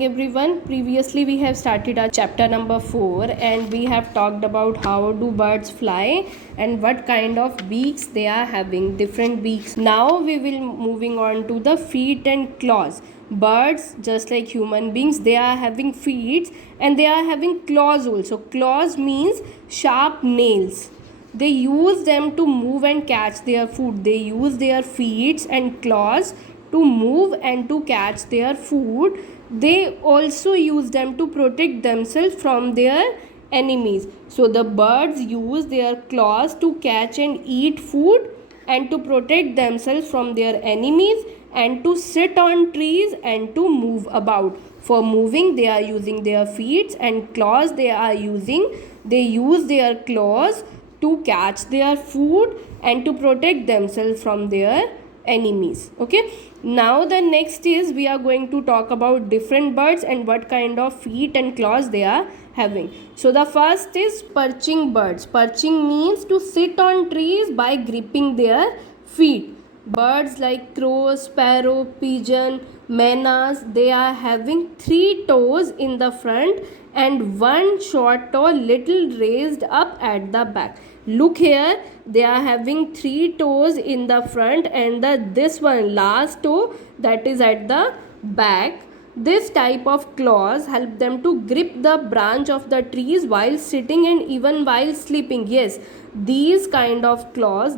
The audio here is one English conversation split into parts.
Everyone, previously we have started our chapter number 4 and we have talked about how do birds fly and what kind of beaks they are having, different beaks. Now we will moving on to the feet and claws. Birds, just like human beings, they are having feet and they are having claws also. Claws means sharp nails. They use them to move and catch their food. They use their feet and claws to move and to catch their food. They also use them to protect themselves from their enemies. So the birds use their claws to catch and eat food and to protect themselves from their enemies and to sit on trees and to move about. For moving, they are using their feet and claws. They use their claws to catch their food and to protect themselves from their enemies. Okay, now the next is we are going to talk about different birds and what kind of feet and claws they are having. So the first is perching birds. Perching means to sit on trees by gripping their feet. Birds like crow, sparrow, pigeon, menas, they are having 3 toes in the front and 1 short toe little raised up at the back. Look here, they are having 3 toes in the front and this one last toe that is at the back. This type of claws help them to grip the branch of the trees while sitting and even while sleeping. Yes, these kind of claws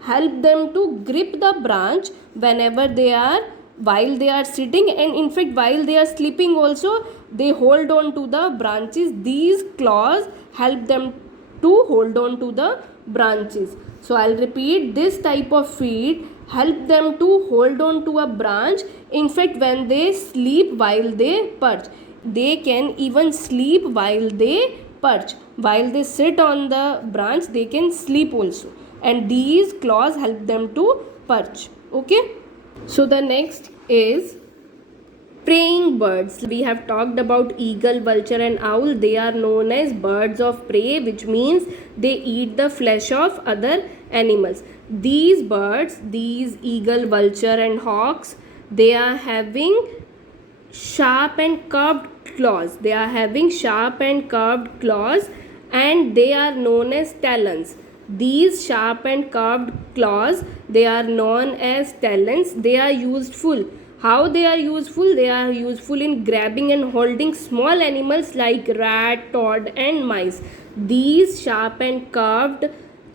help them to grip the branch whenever they are while they are sitting, and in fact while they are sleeping also they hold on to the branches. These claws help them to hold on to the branches. So I'll repeat, this type of feet help them to hold on to a branch. In fact, when they sleep while they perch, they can even sleep while they perch. While they sit on the branch, they can sleep also. And these claws help them to perch. Okay. So the next is preying birds. We have talked about eagle, vulture and owl. They are known as birds of prey, which means they eat the flesh of other animals. These birds, these eagle, vulture and hawks, they are having sharp and curved claws. They are having sharp and curved claws and they are known as talons. These sharp and curved claws, they are known as talons. They are useful. How they are useful? They are useful in grabbing and holding small animals like rat, toad and mice. These sharp and curved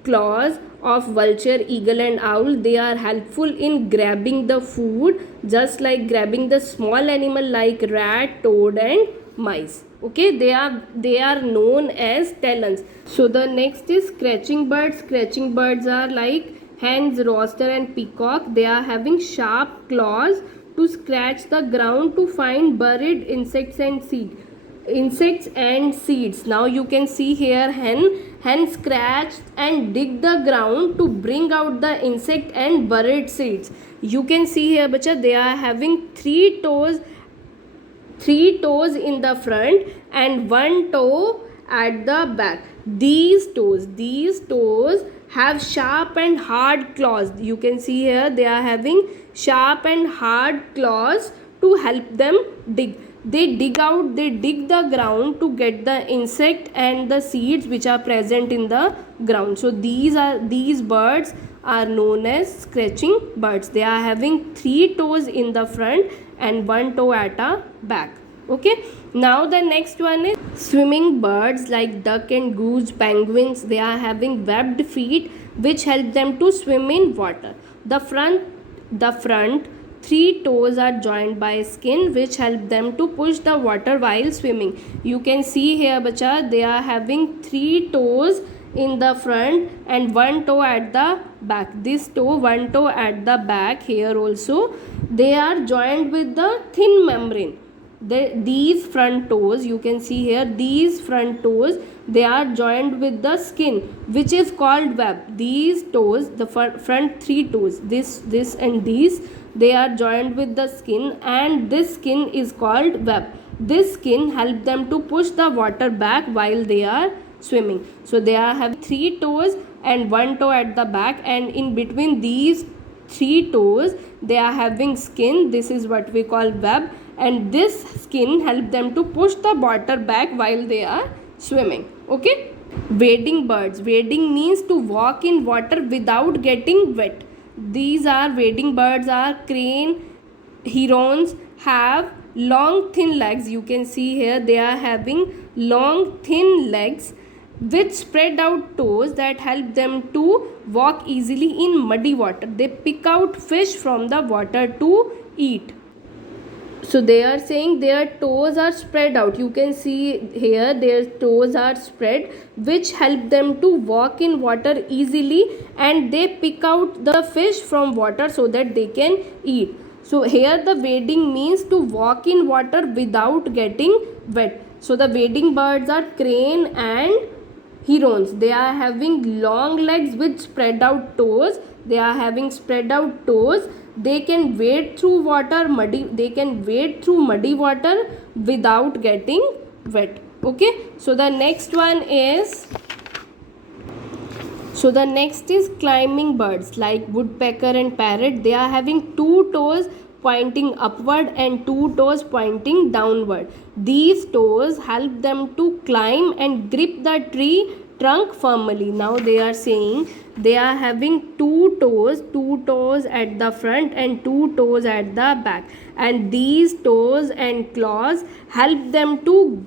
claws of vulture, eagle and owl, they are helpful in grabbing the food, just like grabbing the small animal like rat, toad and mice. Okay, they are known as talons. So the next is scratching birds. Scratching birds are like hens, rooster and peacock. They are having sharp claws to scratch the ground to find buried insects and seeds. Now you can see here hen scratch and dig the ground to bring out the insect and buried seeds. You can see here bacha, they are having 3 toes in the front and 1 toe at the back. These toes have sharp and hard claws. You can see here they are having sharp and hard claws to help them dig. They dig the ground to get the insect and the seeds which are present in the ground. So these birds are known as scratching birds. They are having 3 toes in the front and 1 toe at a back. Okay, now the next one is swimming birds like duck and goose, penguins. They are having webbed feet which help them to swim in water. The front 3 toes are joined by skin which help them to push the water while swimming. You can see here bacha, they are having 3 toes in the front and 1 toe at the back. This toe, 1 toe at the back here also, they are joined with the thin membrane. These front toes, you can see here, these front toes, they are joined with the skin which is called web. These toes, the front 3 toes, this and these, they are joined with the skin and this skin is called web. This skin helps them to push the water back while they are swimming. So they are having 3 toes and 1 toe at the back, and in between these 3 toes they are having skin. This is what we call web, and this skin help them to push the water back while they are swimming. Okay. Wading birds. Wading means to walk in water without getting wet. These are wading birds are crane, herons, have long thin legs. You can see here they are having long thin legs with spread out toes that help them to walk easily in muddy water. They pick out fish from the water to eat. So they are saying their toes are spread out. You can see here their toes are spread, which help them to walk in water easily, and they pick out the fish from water so that they can eat. So here the wading means to walk in water without getting wet. So the wading birds are crane and herons. They are having long legs with spread out toes. They are having spread out toes. They can wade through water muddy. They can wade through muddy water without getting wet. Okay. So the next one is. So the next is climbing birds like woodpecker and parrot. They are having two toes pointing upward and two toes pointing downward. These toes help them to climb and grip the tree trunk firmly. Now they are saying they are having two toes at the front and two toes at the back, and these toes and claws help them to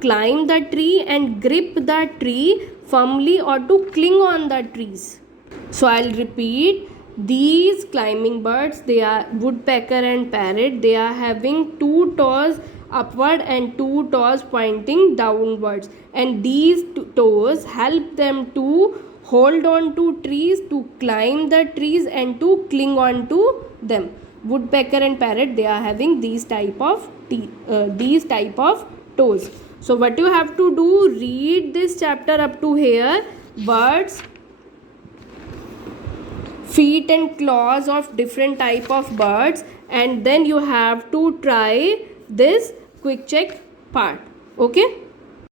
climb the tree and grip the tree firmly or to cling on the trees. So I'll repeat. These climbing birds, they are woodpecker and parrot. They are having two toes upward and two toes pointing downwards, and these toes help them to hold on to trees, to climb the trees and to cling on to them. Woodpecker and parrot, they are having these type of toes. So what you have to do, read this chapter up to here, birds, feet and claws of different type of birds, and then you have to try this quick check part. Okay.